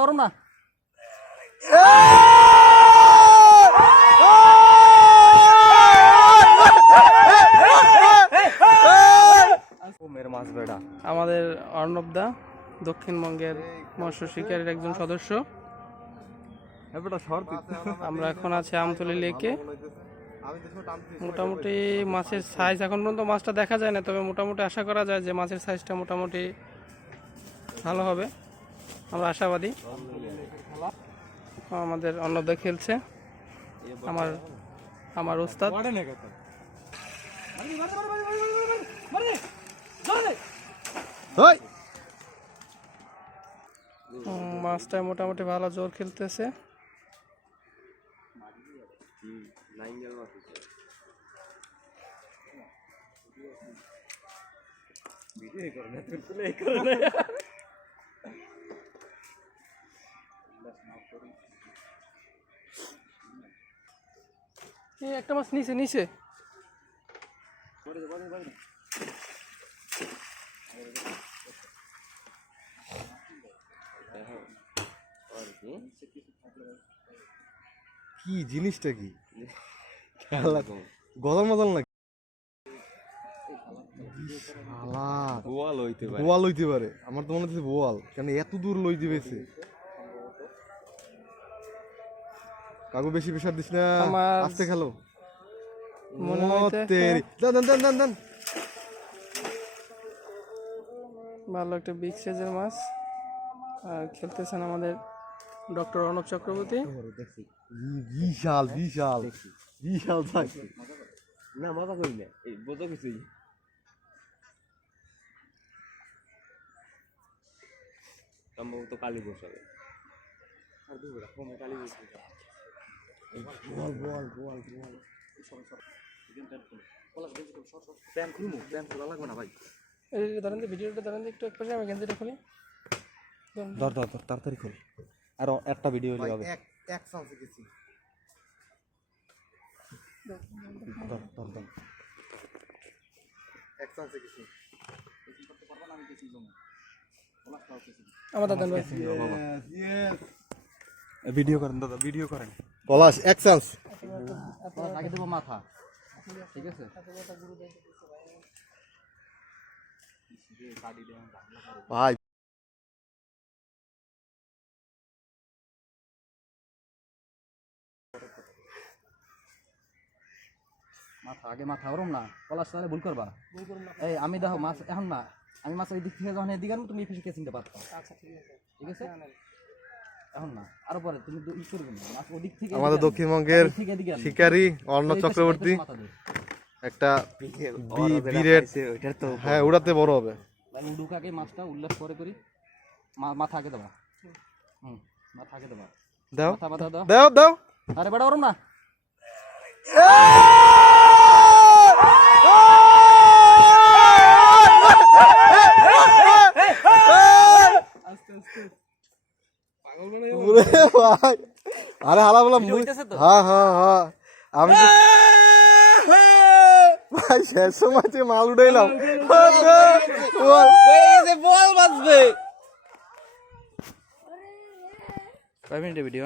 করো না আমাদের অর্ণব দা দক্ষিণবঙ্গের মৎস্য শিকারীর একজন সদস্য। আমরা এখন আছি আমতলী লেকে। মোটামুটি মাছের সাইজ এখন পর্যন্ত মাছটা দেখা যায় না, তবে মোটামুটি আশা করা যায় যে মাছের সাইজটা মোটামুটি ভালো হবে, আমরা আশাবাদী। আমাদের অর্ণবদা খেলছে, আমার উস্তাদ। মাছটা মোটামুটি ভালো জোর খেলতেছে। একটা মাছ নিচে নিচে কি জিনিসটা কি গদল মদল নাকি? বোয়াল হইতে পারে, আমার তো মনে হচ্ছে বোয়াল, কেন এত দূর লই দিবেছে। কাকু বেশি প্রেশার দিস না, আস্তে খেলো। ভালো একটা বিগ সাইজের মাছ আর খেলতেছেন আমাদের ডক্টর অর্ণব চক্রবর্তী। বিশাল বিশাল বিশাল না, মজা করি না, এই বোঝো কিছুই সম্ভবত কালী বসাবে। ভিডিওটা ধরেন একটু এক পাশে, আমি গেঞ্জিটা খুলি। ধর ধর ধর তাড়াতাড়ি খোল, আর একটা ভিডিও হলে হবে। এক চান্স গেছি, ধর ধর ধর এক চান্স গেছি। আমার দাদা ভাই ভিডিও করেন, দাদা ভিডিও করেন। পলাশ এক চান্স আগে দেবো মাথা, ঠিক আছে? ভাই মাথা আগে, মাথা ওরম না, পলাশ তাহলে ভুল করবা। এই আমি দেখো মাছ এখন না, আমি মাছ ওই দিক থেকে যখন এদিকে আনবো তুমি এই ফিশে কেসিংটা পারতো। আচ্ছা ঠিক আছে, ঠিক আছে এখন না, আরো পরে তুমি ই করবে না, মাছ ওদিক থেকে। আমাদের দক্ষিণবঙ্গের শিকারী অর্ণব চক্রবর্তী একটা বীরের, হ্যাঁ ওটাতে বড় হবে। উডুকাকে মাছটা উল্লাস করে করি, মাথা আগে দেবা। মাথা আগে দেবা, দাও দাও দাও দাও। আরে বেটা ওরম না, আরে হালা বলা, হ্যাঁ হ্যাঁ হ্যাঁ, আমি ভাই শেষ সময় মাল উঠাইলাম। কয় মিনিটের ভিডিও?